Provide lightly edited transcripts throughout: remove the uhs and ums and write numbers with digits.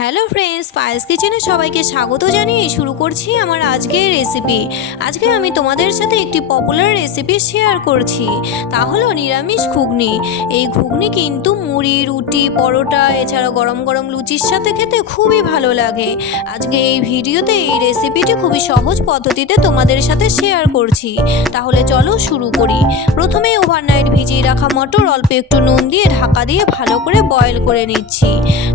Hello friends, Payel's কিচেনে সবাইকে স্বাগত জানিয়ে শুরু করছি আমার আজকের রেসিপি। আজকে আমি তোমাদের সাথে একটি পপুলার রেসিপি শেয়ার করছি, তা হলো নিরামিষ ঘুগনি। এই ঘুগনি কিন্তু মুড়ি, রুটি, পরোটা এছাড়া গরম গরম লুচির সাথে খেতে খুবই ভালো লাগে। আজকে এই ভিডিওতে এই রেসিপিটি খুবই সহজ পদ্ধতিতে তোমাদের সাথে শেয়ার করছি। তাহলে চলো শুরু করি। প্রথমে ওভারনাইট ভিজিয়ে রাখা মটর অল্প একটু নুন দিয়ে ঢাকা দিয়ে ভালো করে বয়েল করে নিচ্ছি।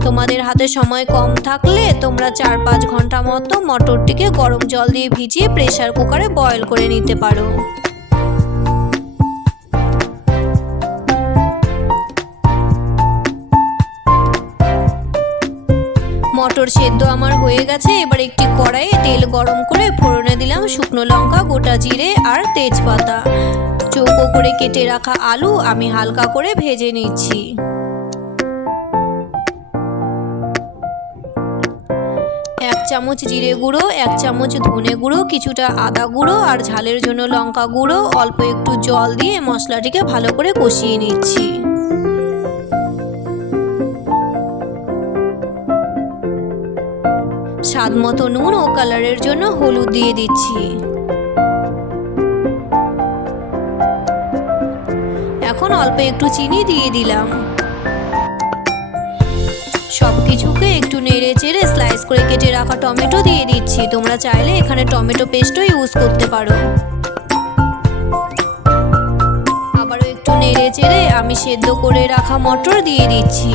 তোমাদের হাতে সময় কম থাকলে তোমরা 4-5 ঘন্টা মতো মটরটিকে গরম জল দিয়ে ভিজিয়ে প্রেসার কুকারে বয়েল করে নিতে পারো। মটর সেদ্ধ আমার হয়ে গেছে। এবার একটি কড়াইয়ে তেল গরম করে ফোড়নে দিলাম শুকনো লঙ্কা, গোটা জিরে আর তেজপাতা। চৌকো করে কেটে রাখা আলু আমি হালকা করে ভেজে নিচ্ছি। 1 চামচ জিরে গুঁড়ো, 1 চামচ ধনে গুঁড়ো, কিছুটা আদা গুঁড়ো আর ঝালের জন্য লঙ্কা গুঁড়ো, অল্প একটু জল দিয়ে মশলাটিকে ভালো করে কষিয়ে নিচ্ছি। স্বাদ মতো নুন ও কালারের জন্য হলুদ দিয়ে দিচ্ছি। এখন অল্প একটু চিনি দিয়ে দিলাম। সবকিছুকে একটু নেড়ে চেড়ে স্লাইস করে কেটে রাখা টমেটো দিয়ে দিচ্ছি। তোমরা চাইলে এখানে টমেটো পেস্টও ইউজ করতে পারো। আবারও একটু নেড়ে চেড়ে আমি সেদ্ধ করে রাখা মটর দিয়ে দিচ্ছি।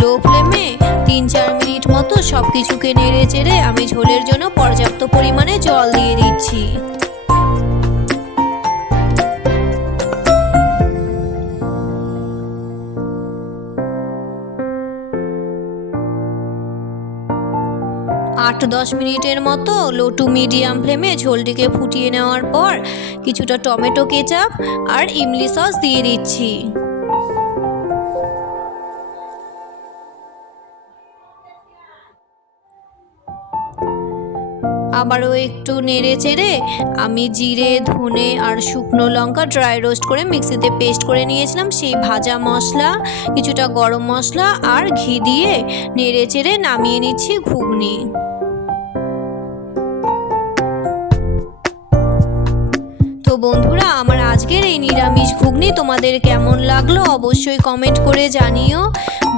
লো ফ্লেমে 3-4 মিনিট মতো সবকিছুকে নেড়ে চেড়ে আমি ঝোলের জন্য পর্যাপ্ত পরিমাণে জল দিয়ে দিচ্ছি। আট 10 মিনিটের মতো লো টু মিডিয়াম ফ্লেমে ঝোলটিকে ফুটিয়ে নেওয়ার পর কিছুটা টমেটো কেচাপ আর ইমলি সস দিয়ে দিচ্ছি। আবারও একটু নেড়ে চেড়ে আমি জিরে, ধনে আর শুকনো লঙ্কা ড্রাই রোস্ট করে মিক্সিতে পেস্ট করে নিয়েছিলাম সেই ভাজা মশলা, কিছুটা গরম মশলা আর ঘি দিয়ে নেড়ে চেড়ে নামিয়ে নিচ্ছি ঘুগনি। তো বন্ধুরা, আমার আজকের এই নিরামিষ ঘুগনি তোমাদের কেমন লাগলো অবশ্যই কমেন্ট করে জানিও।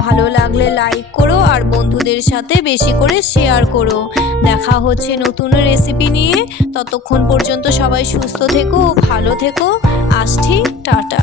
ভালো লাগলে লাইক করো আর বন্ধুদের সাথে বেশি করে শেয়ার করো। দেখা হচ্ছে নতুন রেসিপি নিয়ে। ততক্ষণ পর্যন্ত সবাই সুস্থ থেকো ও ভালো থেকো। আসছি, টাটা।